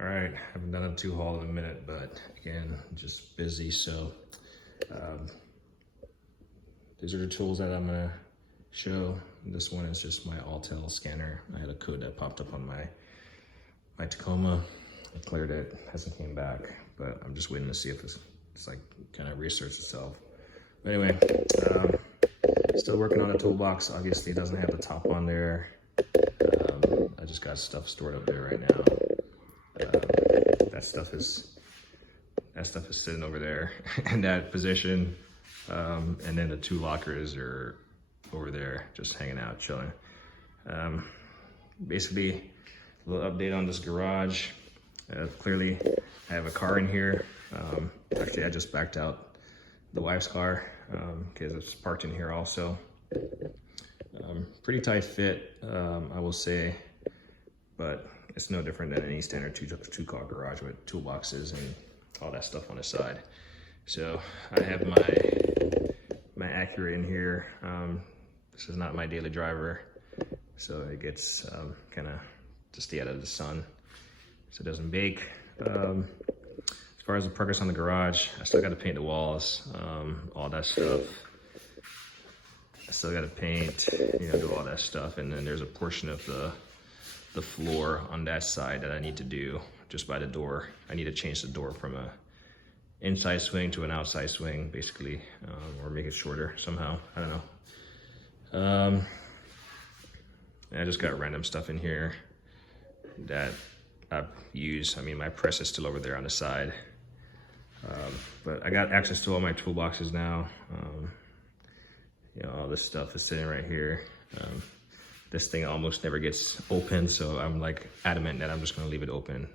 All right, haven't done a two haul in a minute, but again, just busy. So these are the tools that I'm gonna show. This one is just my Autel scanner. I had a code that popped up on my Tacoma. I cleared it, hasn't came back, but I'm just waiting to see if it's like kind of research itself. But anyway, still working on a toolbox. Obviously, it doesn't have the top on there. I just got stuff stored up there right now. That stuff is sitting over there in that position, and then the two lockers are over there, just hanging out, chilling. Basically, a little update on this garage. Clearly, I have a car in here. Actually, I just backed out the wife's car because it's parked in here also. Pretty tight fit, I will say, but it's no different than any standard two-car garage with toolboxes and all that stuff on the side. So I have my Acura in here. This is not my daily driver, so it gets kind of to stay out of the sun so it doesn't bake. As far as the progress on the garage, I still got to paint the walls, all that stuff. I still got to paint, do all that stuff. And then there's a portion of the floor on that side that I need to do just by the door. I need to change the door from a inside swing to an outside swing, basically, or make it shorter somehow. I don't know. I just got random stuff in here that I've used. I mean, my press is still over there on the side. But I got access to all my toolboxes now. All this stuff is sitting right here. This thing almost never gets open, so I'm like adamant that I'm just gonna leave it open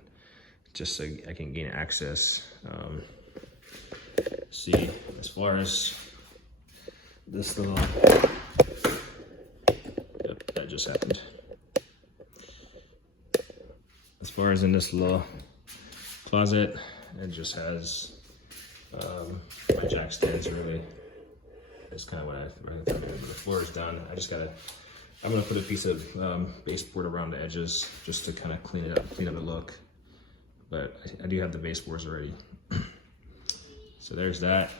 just so I can gain access. See, as far as this little, yep, that just happened. As far as in this little closet, it just has my jack stands really. That's kind of what I the floor is done. I'm gonna put a piece of baseboard around the edges just to kind of clean up the look. But I do have the baseboards already. So there's that.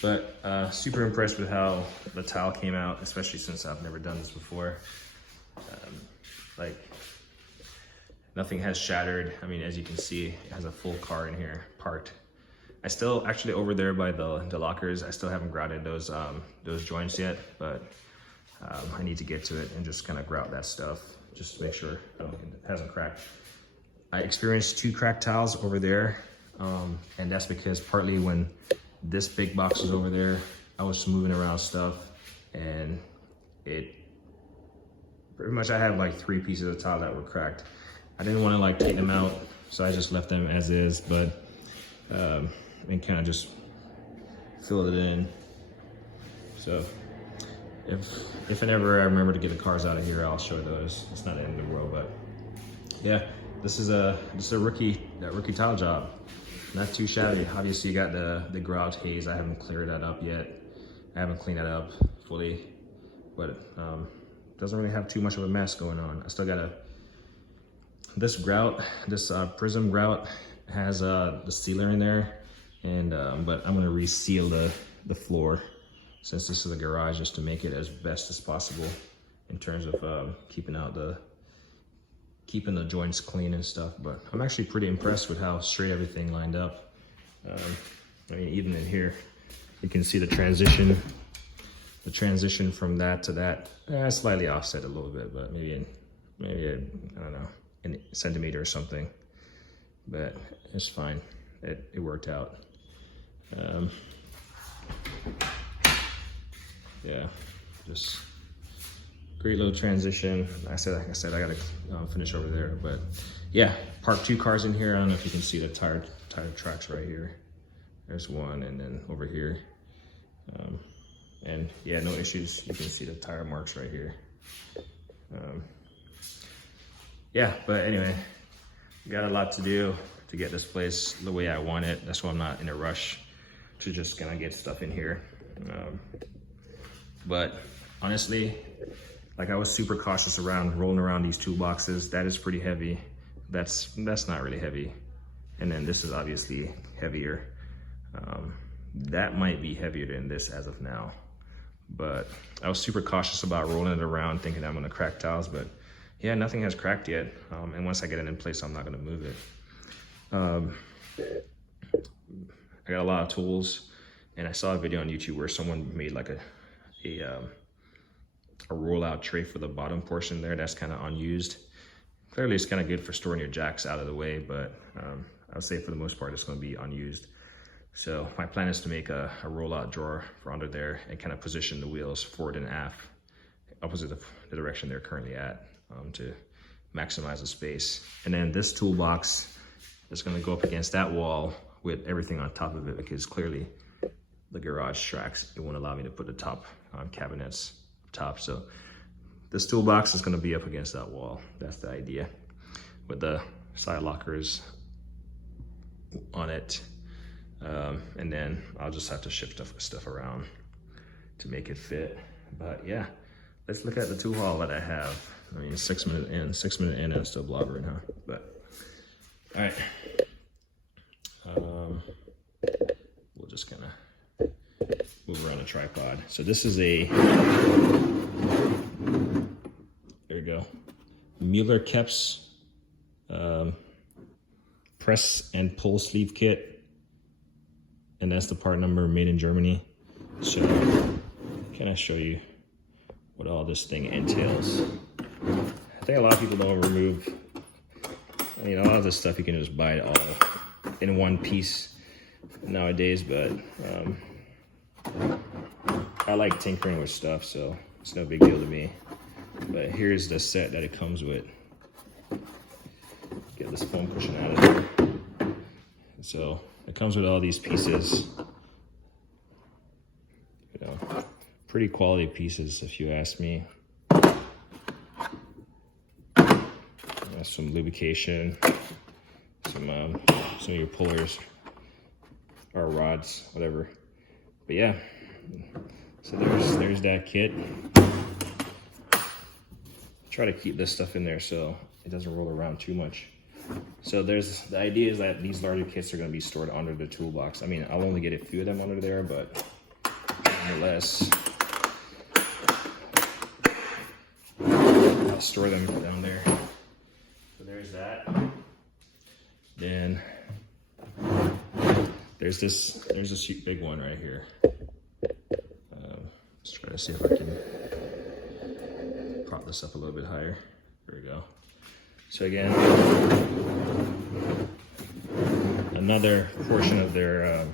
But super impressed with how the tile came out, especially since I've never done this before. Like, nothing has shattered. I mean, as you can see, it has a full car in here parked. I still, actually over there by the lockers, I still haven't grouted those joints yet, but I need to get to it and just kind of grout that stuff, just to make sure it hasn't cracked. I experienced 2 cracked tiles over there, and that's because partly when this big box was over there, I was moving around stuff, and it pretty much, I had like 3 pieces of tile that were cracked. I didn't want to like take them out, so I just left them as is, but and kind of just fill it in. So if and ever I remember to get the cars out of here, I'll show those. It's not the end of the world, but yeah, this is a rookie tile job. Not too shabby. Obviously, you got the grout haze. I haven't cleared that up yet. I haven't cleaned that up fully, but doesn't really have too much of a mess going on. I still got this grout, this Prism grout has the sealer in there, and but I'm gonna reseal the floor since this is a garage, just to make it as best as possible in terms of keeping the joints clean and stuff. But I'm actually pretty impressed with how straight everything lined up. I mean, even in here, you can see the transition from that to that. Slightly offset a little bit, but maybe I don't know, a centimeter or something. But it's fine. It worked out. Yeah, just great little transition. Like I said, I gotta finish over there. But yeah, parked 2 cars in here. I don't know if you can see the tire tracks right here. There's one, and then over here. And yeah, no issues. You can see the tire marks right here. Yeah, but anyway, got a lot to do to get this place the way I want it. That's why I'm not in a rush to just kind of get stuff in here. But honestly, like, I was super cautious around rolling around these toolboxes. That is pretty heavy. that's not really heavy. And then this is obviously heavier. That might be heavier than this as of now. But I was super cautious about rolling it around thinking I'm gonna crack tiles, but yeah, nothing has cracked yet. And once I get it in place, I'm not gonna move it. I got a lot of tools, and I saw a video on YouTube where someone made like a rollout tray for the bottom portion there that's kind of unused. Clearly it's kind of good for storing your jacks out of the way, but I would say for the most part it's going to be unused. So my plan is to make a rollout drawer for under there and kind of position the wheels forward and aft opposite the direction they're currently at, to maximize the space. And then this toolbox is going to go up against that wall with everything on top of it, because clearly the garage tracks, it won't allow me to put the top cabinets up top. So this toolbox is going to be up against that wall. That's the idea, with the side lockers on it. And then I'll just have to shift stuff around to make it fit. But yeah, let's look at the tool haul that I have. I mean, 6 minutes in and it's still blobbering, huh? But all right. We'll just kind of move around the tripod. So this is a, there you go, Mueller Kepps press and pull sleeve kit. And that's the part number, made in Germany. So can I show you what all this thing entails? I think a lot of people don't remove, I mean, a lot of this stuff you can just buy it all in one piece nowadays, but I like tinkering with stuff, so it's no big deal to me. But here's the set that it comes with. Get this foam cushion out of there. So it comes with all these pieces, you know, pretty quality pieces if you ask me. Some lubrication, some of your pullers or rods, whatever. But yeah, so there's that kit. Try to keep this stuff in there so it doesn't roll around too much. So the idea is that these larger kits are going to be stored under the toolbox. I mean, I'll only get a few of them under there, but nonetheless, I'll store them down there. So there's that. Then there's this big one right here. Let's try to see if I can prop this up a little bit higher. There we go. So again, another portion of their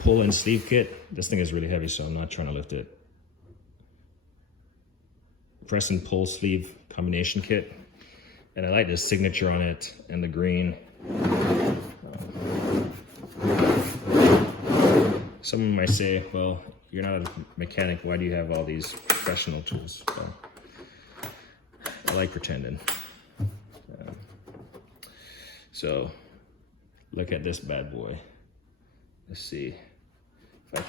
pull and sleeve kit. This thing is really heavy, so I'm not trying to lift it. Press and pull sleeve combination kit. And I like the signature on it and the green. Someone might say, well, you're not a mechanic, why do you have all these professional tools? Well, I like pretending. So look at this bad boy. Let's see if I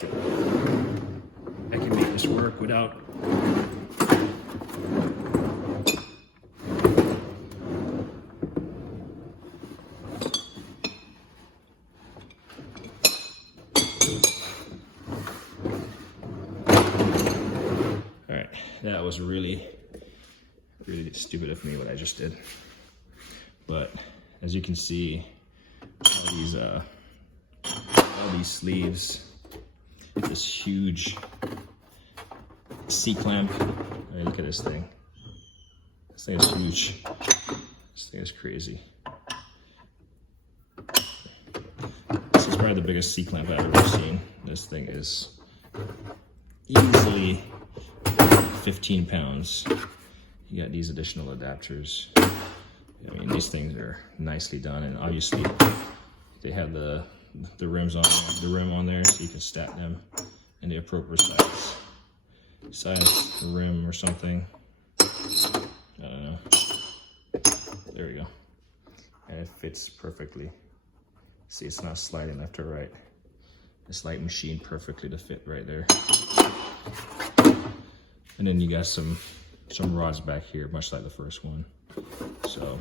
can make this work without. All right, that was really stupid of me what I just did. But as you can see, all these sleeves, this huge C-clamp. Right, look at this thing. This thing is huge. This thing is crazy. This is probably the biggest C-clamp I've ever seen. This thing is easily 15 pounds. You got these additional adapters. I mean, these things are nicely done, and obviously they have the rim on there, so you can stack them in the appropriate size rim or something. I don't know. There we go, and it fits perfectly. See, it's not sliding left or right. It's like machined perfectly to fit right there. And then you got some rods back here, much like the first one. So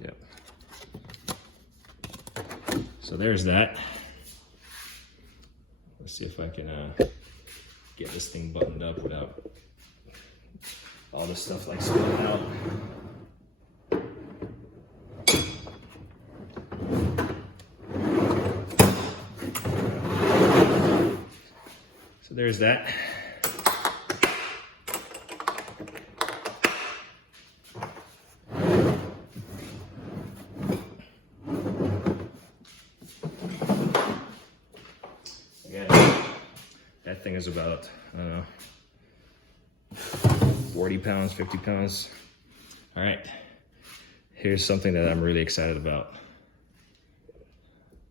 yep. So there's that. Let's see if I can get this thing buttoned up without all this stuff like spilling out. So there's that. Again, that thing is about, I don't know, 40 pounds, 50 pounds. All right, here's something that I'm really excited about.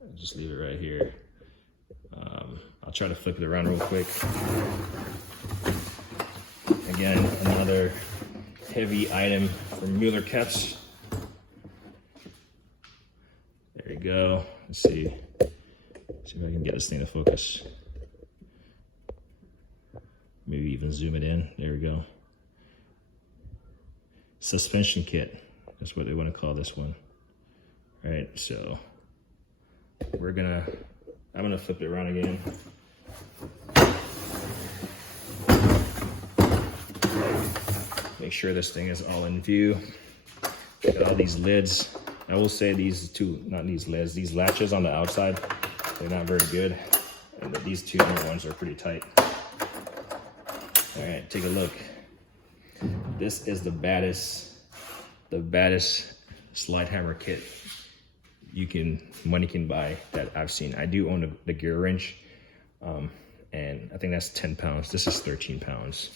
I'll just leave it right here. I'll try to flip it around real quick. Again, another heavy item from Mueller Caps. There you go. Let's see if I can get this thing to focus. Maybe even zoom it in. There we go. Suspension kit. That's what they want to call this one. All right, so I'm gonna flip it around again. Make sure this thing is all in view. Got all these lids. I will say these two, not these lids, these latches on the outside, they're not very good. And these two other ones are pretty tight. All right, take a look. This is the baddest slide hammer kit money can buy that I've seen. I do own the gear wrench, and I think that's 10 pounds. This is 13 pounds.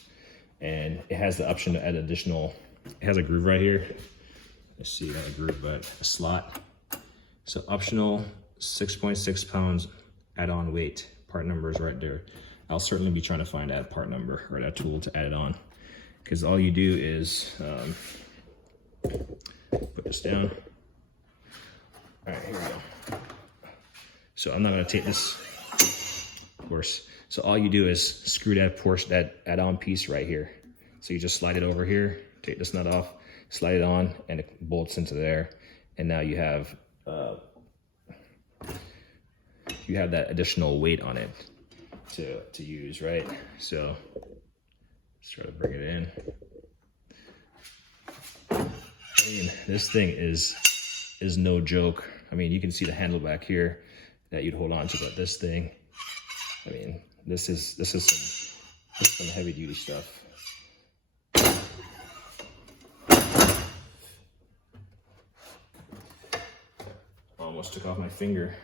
And it has the option to add additional, it has a groove right here. Let's see, not a groove, but a slot. So optional 6.6 pounds add-on weight. Part number is right there. I'll certainly be trying to find that part number or that tool to add it on. Because all you do is put this down. All right, here we go. So I'm not gonna take this, of course. So all you do is screw that add-on piece right here. So you just slide it over here, take this nut off, slide it on, and it bolts into there. And now you have that additional weight on it to use, right? So let's try to bring it in. I mean, this thing is no joke. I mean, you can see the handle back here that you'd hold on to, but this thing, I mean, this is some heavy duty stuff. Almost took off my finger.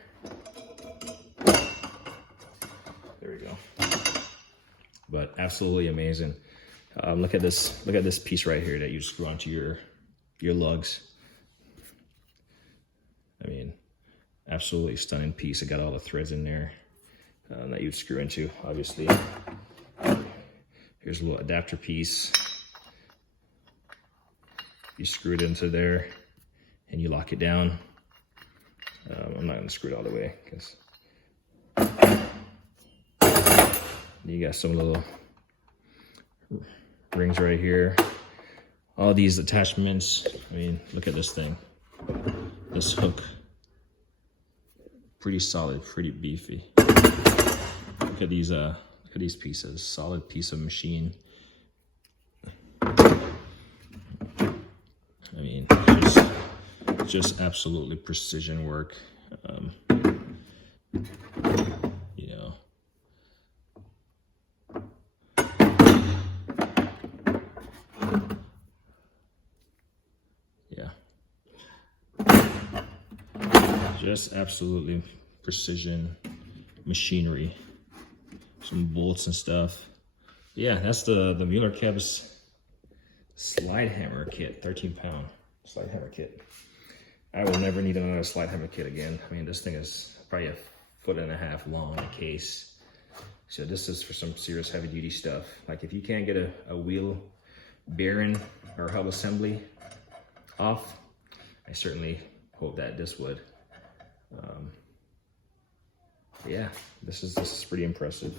There we go. But absolutely amazing. Look at this piece right here that you screw onto your lugs. I mean, absolutely stunning piece. It got all the threads in there that you'd screw into, obviously. Here's a little adapter piece. You screw it into there and you lock it down. I'm not gonna screw it all the way because you got some little rings right here. All these attachments. I mean, look at this thing. This hook, pretty solid, pretty beefy. Look at these pieces. Solid piece of machine. I mean, just absolutely precision work. You know. Yeah. Just absolutely precision machinery. Some bolts and stuff. Yeah, that's the Mueller Caps slide hammer kit, 13-pound slide hammer kit. I will never need another slide hammer kit again. I mean, this thing is probably 1.5 feet long, a case. So this is for some serious heavy duty stuff. Like if you can't get a wheel bearing or hub assembly off, I certainly hope that this would. Yeah, this is pretty impressive.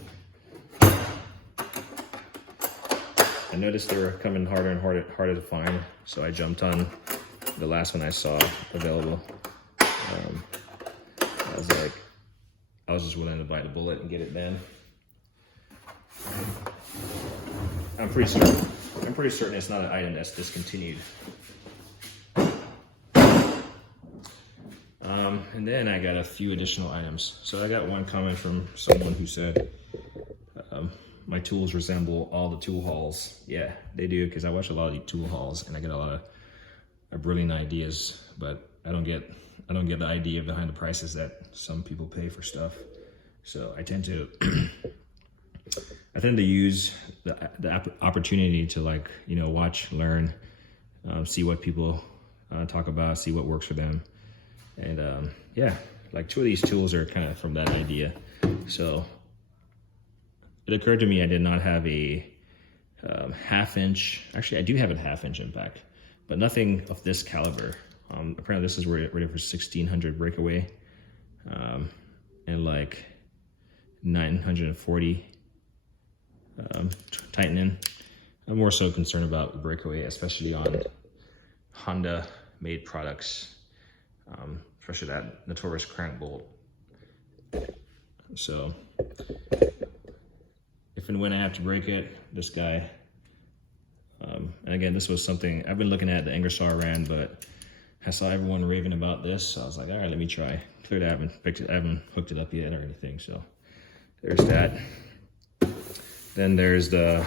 I noticed they were coming harder and harder to find, so I jumped on the last one I saw available. I was just willing to bite the bullet and get it then. I'm pretty certain it's not an item that's discontinued. And then I got a few additional items. So I got one comment from someone who said, my tools resemble all the tool hauls. Yeah, they do, because I watch a lot of the tool hauls and I get a lot of brilliant ideas, but I don't get the idea behind the prices that some people pay for stuff. So I tend to use the opportunity to, like, you know, watch, learn, see what people talk about, see what works for them. And yeah, like 2 of these tools are kind of from that idea. So it occurred to me I did not have a 1/2 inch. Actually, I do have a 1/2 inch impact, but nothing of this caliber. Apparently this is rated for 1600 breakaway and like 940 tightening. I'm more so concerned about breakaway, especially on Honda made products, especially that notorious crank bolt. So if and when I have to break it, this guy, and again, this was something I've been looking at, the Ingersoll Rand, but I saw everyone raving about this, so I was like, all right, let me try. Clearly I haven't hooked it up yet or anything, so there's that. Then there's the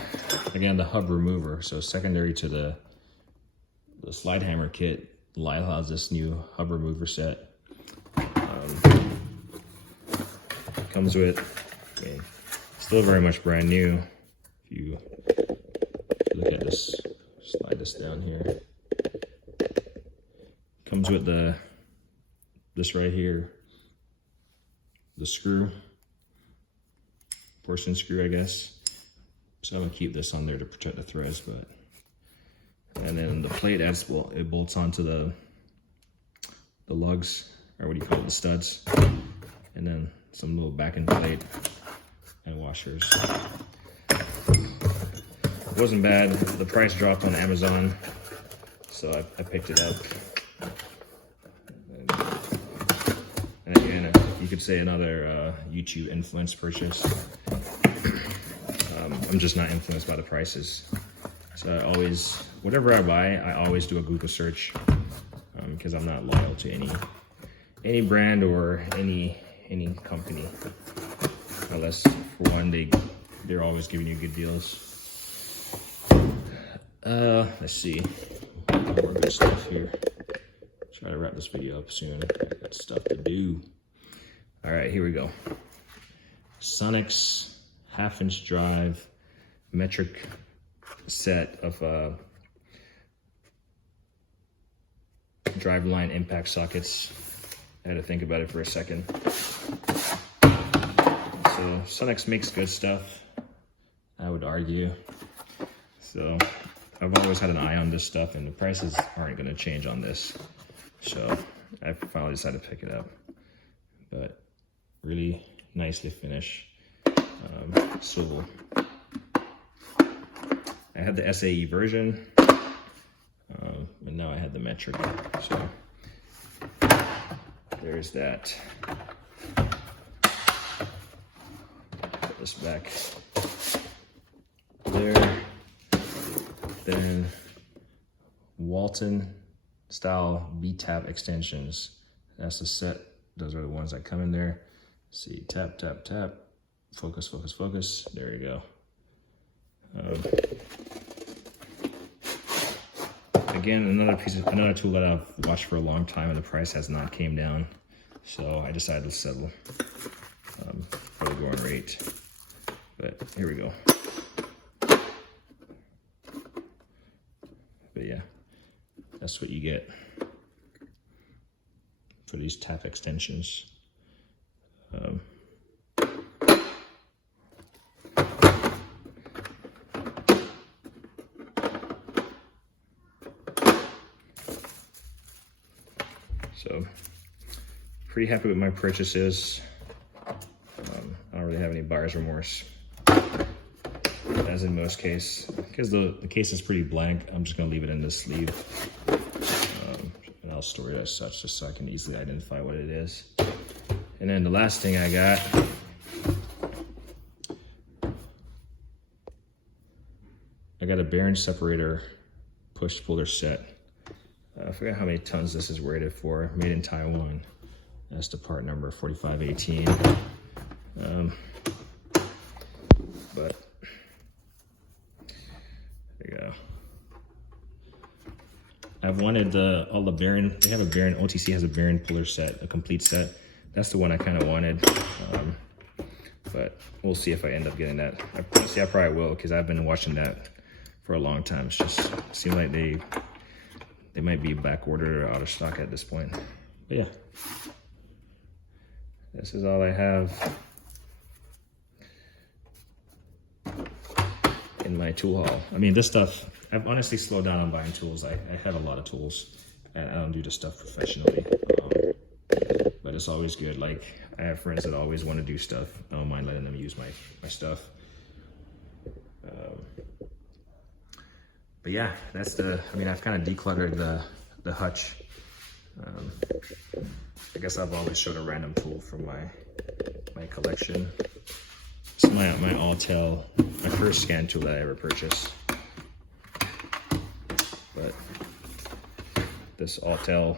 hub remover. So secondary to the slide hammer kit, Lyle has this new hub remover set. Comes with, I mean, still very much brand new. If you look at this, slide this down here. Comes with this right here, the screw, portion screw, I guess. So I'm gonna keep this on there to protect the threads, but, and then the plate it bolts onto the lugs, or what do you call it, the studs, and then some little backing plate and washers. It wasn't bad. The price dropped on Amazon, so I picked it up. And again, you could say another YouTube influence purchase. I'm just not influenced by the prices. So I always, whatever I buy, I always do a Google search, because I'm not loyal to any brand or any company, unless for one they're always giving you good deals. Let's see, more good stuff here. Try to wrap this video up soon. I got stuff to do. All right, here we go. Sonex 1/2 inch drive metric set of drive line impact sockets. I had to think about it for a second. So Sonex makes good stuff, I would argue. So I've always had an eye on this stuff, and the prices aren't going to change on this. So I finally decided to pick it up. But really nicely finished swivel. I had the SAE version, and now I had the metric. So there's that. Put this back there. Then Walton style V-tap extensions. That's the set. Those are the ones that come in there. See, tap, tap, tap. Focus, focus, focus. There you go. Again, another tool that I've watched for a long time, and the price has not came down. So I decided to settle for the going rate. But here we go. But yeah, that's what you get for these tap extensions. So pretty happy with my purchases. I don't really have any buyer's remorse. as in most case. Because the case is pretty blank, I'm just gonna leave it in the sleeve. And I'll store it as such just so I can easily identify what it is. And then the last thing I got, I got a bearing separator push puller set. I forgot how many tons this is rated for, made in Taiwan. That's the part number 4518. But there you go. I've wanted all the bearing, they have a bearing, OTC has a bearing puller set, a complete set. That's the one I kind of wanted. But we'll see if I end up getting that. I probably will, because I've been watching that for a long time. It's just seems like they might be back ordered or out of stock at this point. But yeah, this is all I have in my tool haul. I mean, this stuff, I've honestly slowed down on buying tools. I have a lot of tools, and I don't do this stuff professionally. But it's always good. Like, I have friends that always want to do stuff. I don't mind letting them use my stuff. But yeah, that's I mean, I've kind of decluttered the hutch. I guess I've always showed a random tool from my collection. It's my Autel, my first scan tool that I ever purchased. But this Autel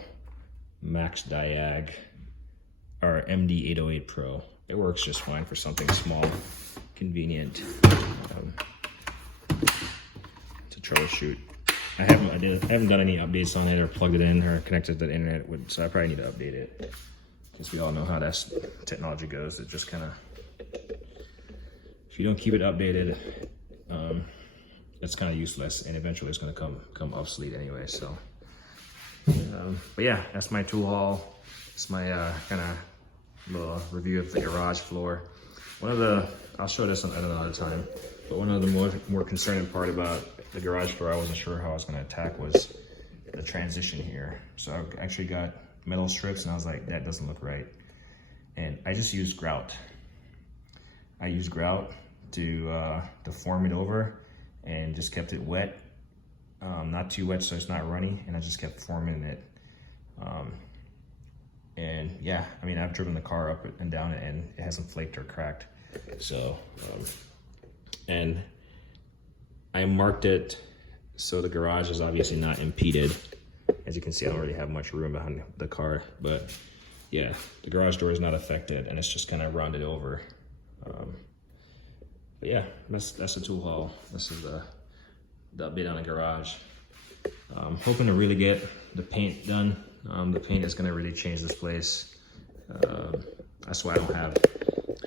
Max Diag, or MD808 Pro. It works just fine for something small, convenient to troubleshoot. I haven't done any updates on it or plugged it in or connected to the internet, so I probably need to update it. Because we all know how that technology goes. It just kind of, if you don't keep it updated, it's kind of useless, and eventually it's going to come obsolete anyway. So, but yeah, that's my tool haul. It's my kind of little review of the garage floor. I'll show this another time, but one of the more concerning part about the garage floor I wasn't sure how I was going to attack was the transition here. So I actually got metal strips, and I was like, that doesn't look right. And I just used grout. I used grout to form it over, and just kept it wet. Not too wet so it's not runny, and I just kept forming it. And yeah, I mean, I've driven the car up and down it, and it hasn't flaked or cracked. So, and I marked it so the garage is obviously not impeded. As you can see, I don't really have much room behind the car, but yeah, the garage door is not affected, and it's just kind of rounded over. But yeah, that's the tool haul. This is the update on the garage. Hoping to really get the paint done. The paint is gonna really change this place. That's why I don't have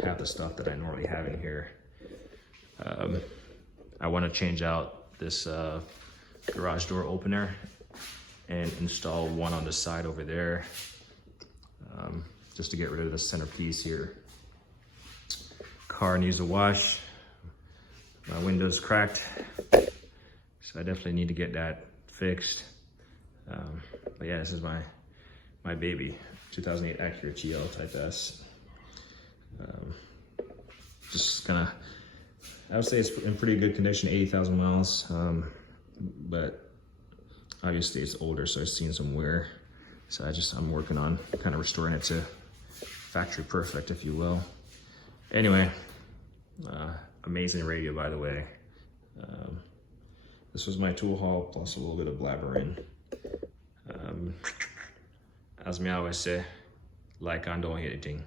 half the stuff that I normally have in here. I want to change out this garage door opener and install one on the side over there, just to get rid of the centerpiece here. Car needs a wash. My window's cracked, so I definitely need to get that fixed. But yeah, this is my baby, 2008 Acura TL Type S. Just gonna, I would say it's in pretty good condition, 80,000 miles, but obviously it's older, so it's seen some wear. So I'm working on kind of restoring it to factory perfect, if you will. Anyway, amazing radio, by the way. This was my tool haul, plus a little bit of blabbering. As me always say, like and don't hit anything.